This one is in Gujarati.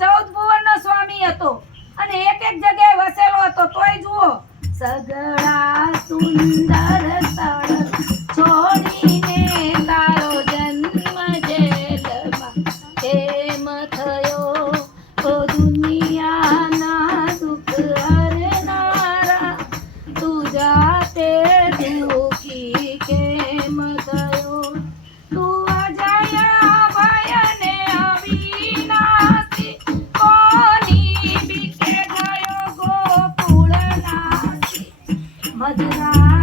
14 ભુવનનો સ્વામી હતો અને એક એક જગ્યાએ વસેલો હતો. તોય જુઓ, સગળા સુંદર સ્થળ છોડીને તારો જન્મ જેલમાં કેમ થયો? ઓ દુનિયાના દુઃખ હરનારા, તું જાતે દુઃખી કેમ થયો? તું અજય અભય ને અવિનાશી, કોની બીકે ગયો ગોકુળનાશી? મધુરા